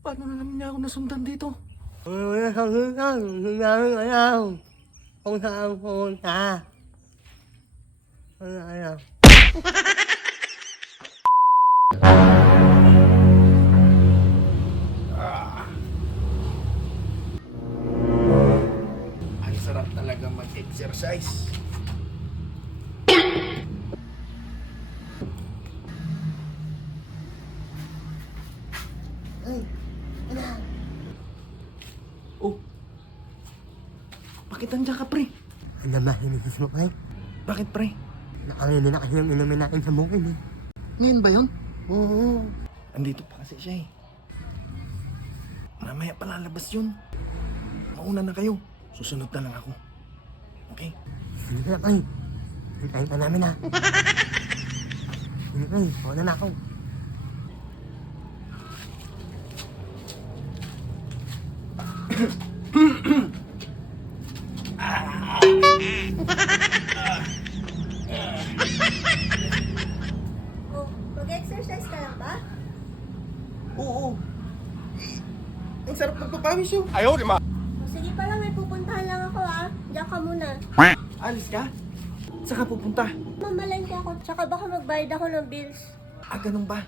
Paano na naman niya ako nasundan dito? Wala sa lugar, hindi namin alam kung saan pumunta. Wala alam. Ang sarap talaga mag-exercise. Oh. Bakit nandiyan ka, pre? Ano ba hinisis mo, pre? Bakit, pre? Nakamili na kasi yung inumin natin sa bukid eh. Ngayon ba yun? Oo. Andito pa kasi siya eh. Mamaya pa lalabas yun. Mauna na kayo. Susunod na lang ako. Okay? Sige na, pre. Hintayin pa namin na. Sige, pre. Mauna na ako. Oh, mag-exercise ka lang ba? Oo. Ang sarap magpapawis yun. O, sige pala, may pupuntahan lang ako ah. Diyan ka muna. Alis ka? Saan ka pupunta? Mamalengke ako, tsaka baka magbayad ako ng bills. Ah, ganun ba?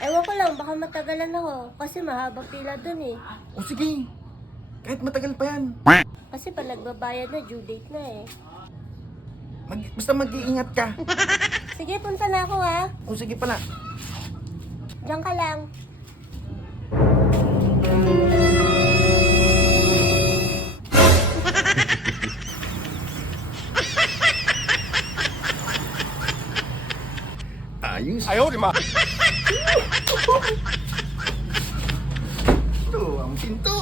Ewan ko lang, baka matagalan ako. Kasi mahaba pila dun eh. O sige. Kahit matagal pa yan. Kasi pag nagbabayad na, due date na eh. Basta mag-iingat ka. Sige, punta na ako ha. O sige pala. Diyan ka lang. Ayos. Ayaw, di ma. Ito ang pinto.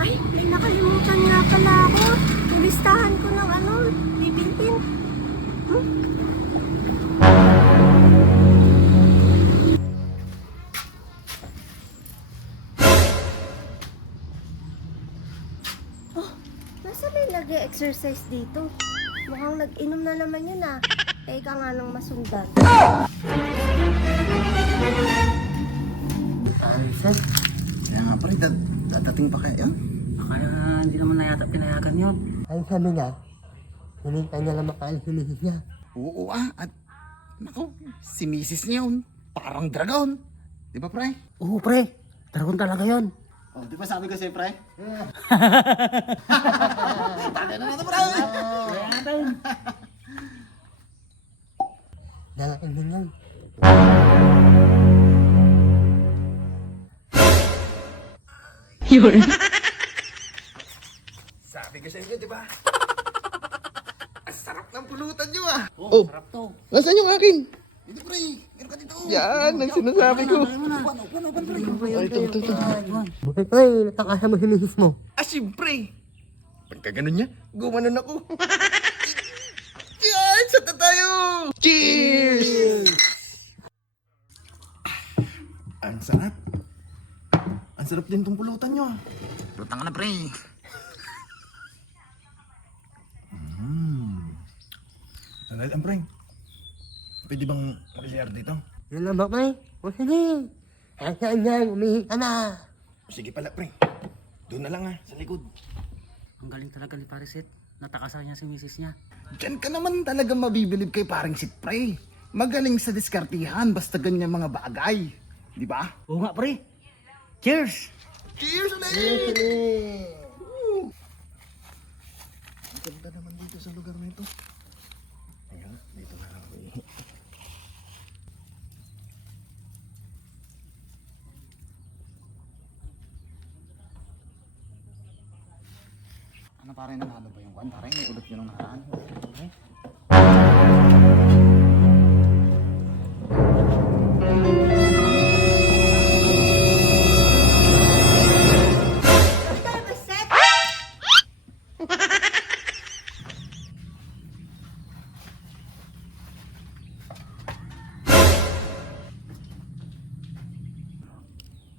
Ay, may nakalimutan nga pala ako. Tulistahan ko ng ano, bibintin. Oh, nasa may nag-exercise dito? Mukhang nag-inom na naman yun ah. Eka nga nang masundan. Alisan. Kaya nga pare, dadating pa kaya yun? Kaya hindi naman na yata pinayagan yun. Ang sabi niya, hinintay niya lang makaalis yung misis niya. Oo at naku, si misis niya yun. Parang dragon. Di ba pre? Oo pre, dragon talaga yun. Oh, di ba sabi ko sa'yo pre? Tanda na natin pre! Dalaking din yan. Sabi ko sa'yo, di ba? Ang sarap ng pulutan niyo ah! Oh, sarap to. Nasaan yung akin? Dito pre, meron ka dito. Yan, ang sinasabi ko. Ay, ito. Buti pre, nakakasama si misis mo. Ah, siyempre. Pagka ganun niya, gumanon ako. Yan, sata tayo! Cheers! Ang sarap. Ang sarap din tong pulutan nyo ah. Pulutan ka na, pre. Sandali lang, pre. Pwede bang makilyar dito? Yan lang ba, pre? O sige. Saan yan, umihi ka na. Sige pala, pre. Doon na lang ah, sa likod. Ang galing talaga ni Parisit. Natakasan niya si misis niya. Diyan ka naman talaga mabibilib kay paring sit, pre. Magaling sa diskartihan basta ganyan mga bagay. Di ba? Oo nga pre. Cheers! Cheers ulit! Ang ganda naman dito sa lugar na ito. Ayun, dito na lang. Ano pare, nanalo ba yung kwan? Pare, may ulot nyo nung nakaraan. Okay. Kapital ba set?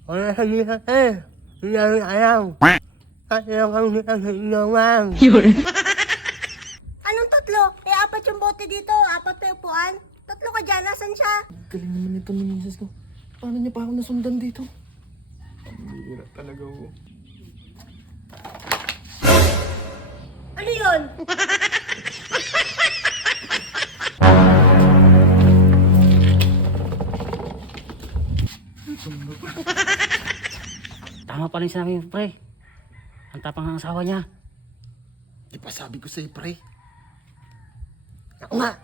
Wala sa misis eh. Hindi namin alam. Kasi lang kami sa inyong Anong tatlo? Eh, apat apat yung bote dito, apat na upuan. Tatlo ka dyan, nasan siya? Galing naman ito ni misis ko. Paano niya pa ako nasundan dito? Ang hirap talaga oh. Ano yun? Tama pa rin sinabi mo, pre. Ang tapang ng asawa niya. Di ba sabi ko sa'yo, pre? Ako nga!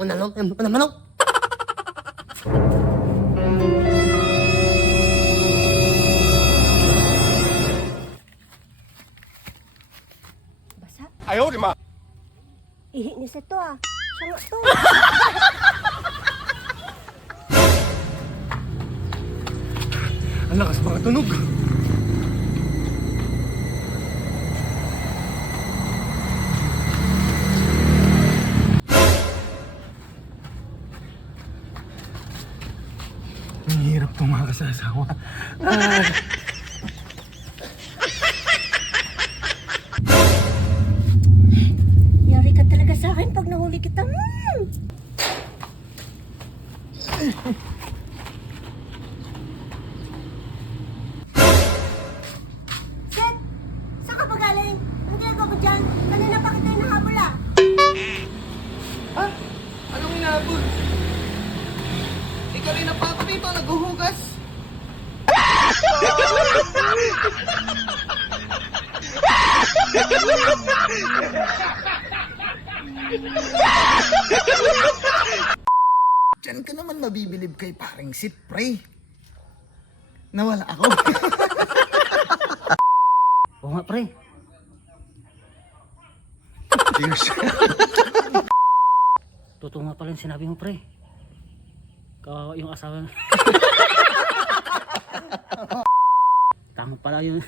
Manok! Basa? Ayaw, di ma! Ihinis ito ah. Siya nga to. Ang lakas mga tunog! Ang hirap tumakas sa asawa. Yari ka talaga sa akin pag nahuli kita. Seth! Saan ka ba galing? Ang ginagawa ko dyan? Kanina pa kita hinahabol ah. Ha? Anong inabot? Ikaw rin na pa ako dito, naghuhugas. Diyan ka naman mabibilib kay paring sit, pre. Nawala ako. Oo nga, pre. Cheers. Totoo nga pala yung sinabi mo, pre. Kawawa yung asawa. Tama pala yun.